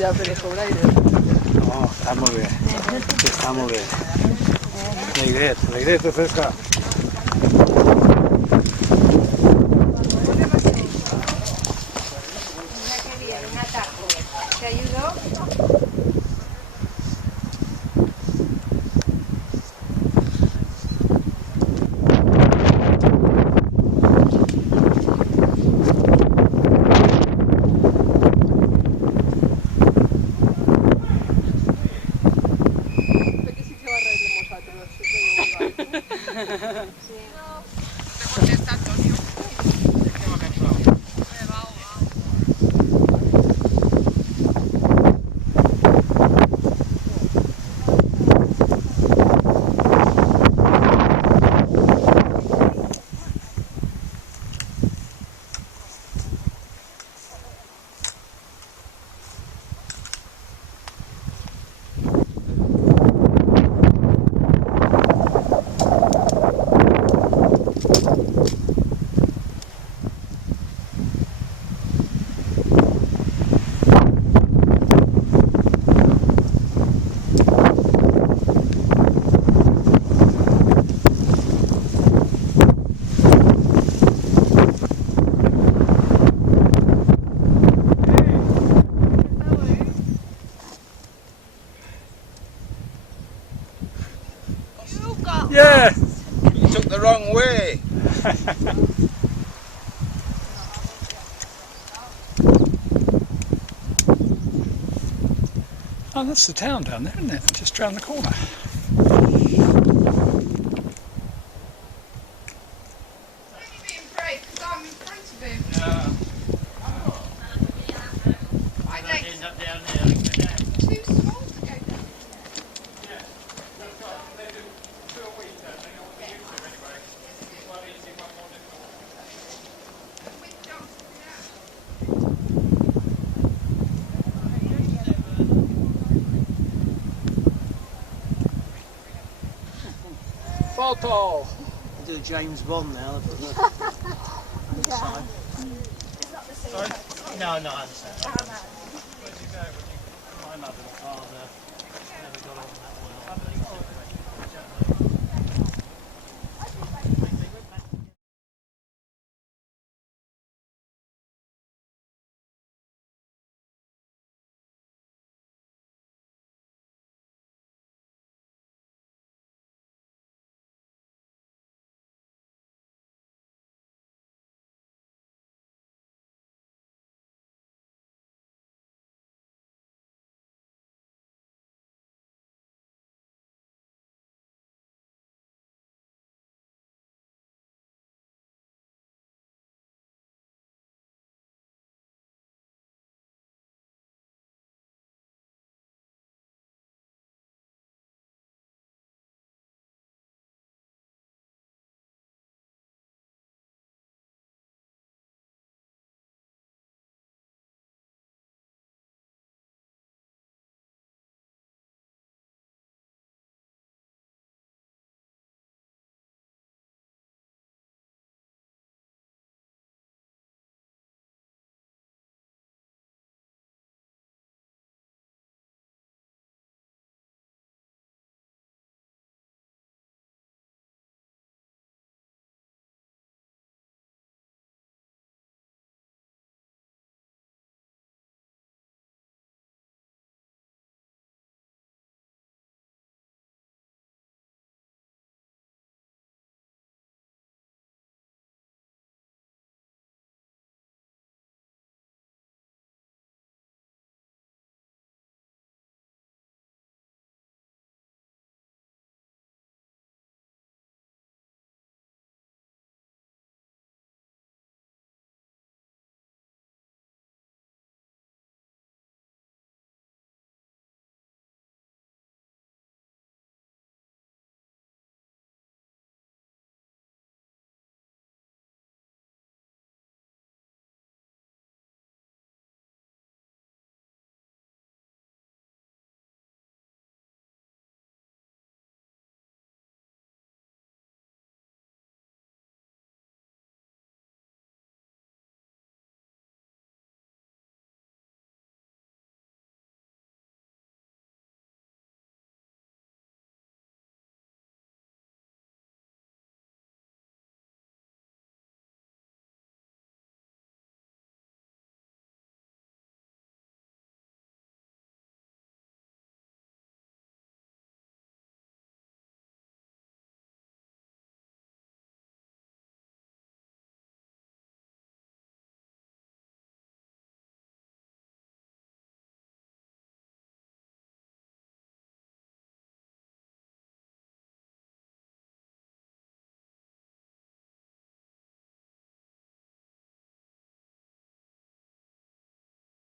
Ya, pero sobra aire. No, está muy bien. Está muy bien. La idea es fresca. Mira qué bien, un atajo. ¿Te ayudó? Aquí sí que va a reír de vosotros. Sí. Te contesta Antonio. Yeah! You took the wrong way. Oh, that's the town down there, isn't it? Just round the corner. Photo! Do James Bond now. Yeah. No, I understand. My mother and father.